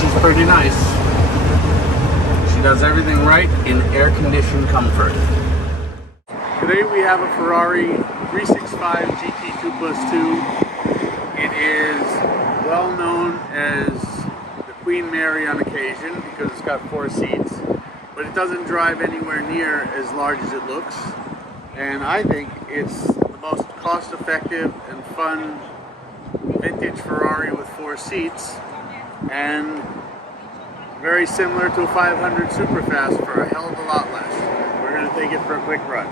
She's pretty nice. She does everything right in air-conditioned comfort. Today we have a Ferrari 365 GT2 Plus 2. It is well known as the Queen Mary on occasion because it's got 4 seats, but it doesn't drive anywhere near as large as it looks. And I think it's the most cost-effective and fun vintage Ferrari with 4 seats, and very similar to a 500 Superfast for a hell of a lot less. We're going to take it for a quick run.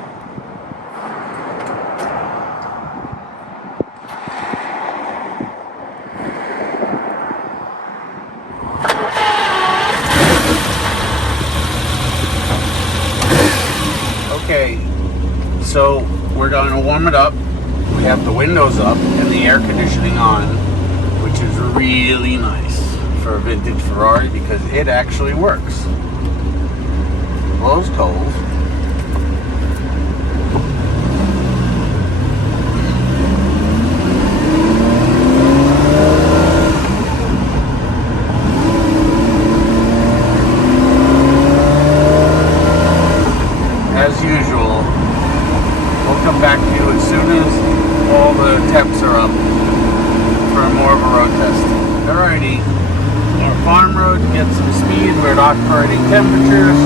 Okay, so we're going to warm it up. We have the windows up and the air conditioning on, which is really nice for a vintage Ferrari because it actually works. Blows cold. As usual, we'll come back to you as soon as all the temps are up for more of a road test. Alrighty, our farm road to get some speed. We're at operating temperatures.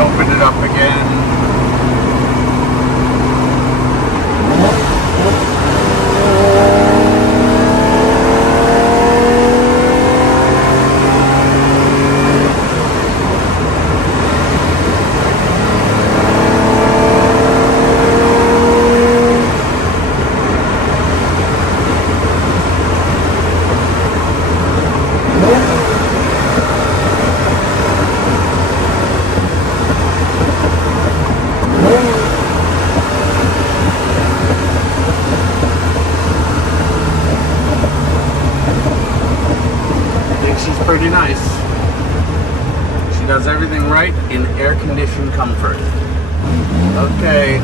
Open it up again. She's pretty nice. She does everything right in air-conditioned comfort. Okay,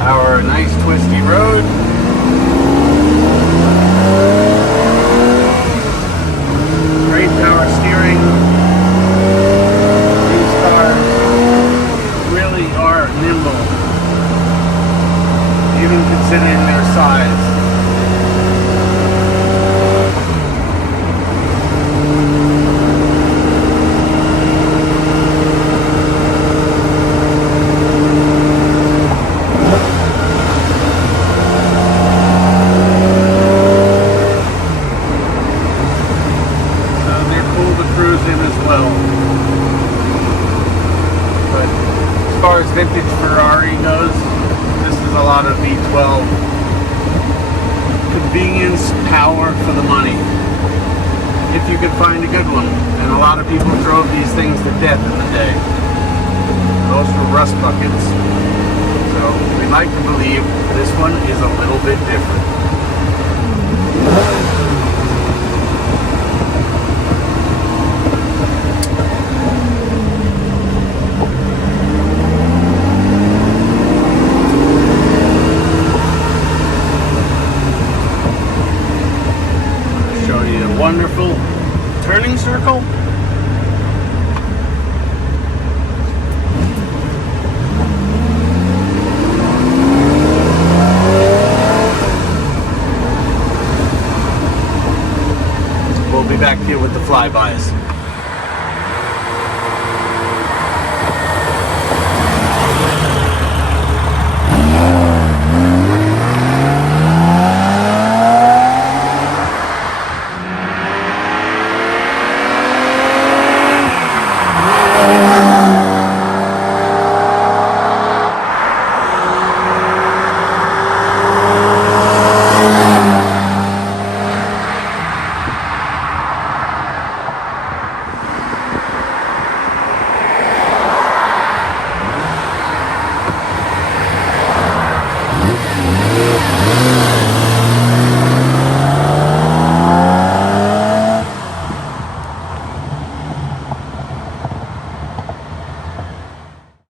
our nice twisty road. Great power steering. These cars really are nimble, even considering their size. As far as vintage Ferrari goes, this is a lot of V12 convenience, power for the money, if you could find a good one. And a lot of people drove these things to death in the day. Those were rust buckets. So we like to believe this one is a little bit different. Wonderful turning circle. We'll be back here with the flybys.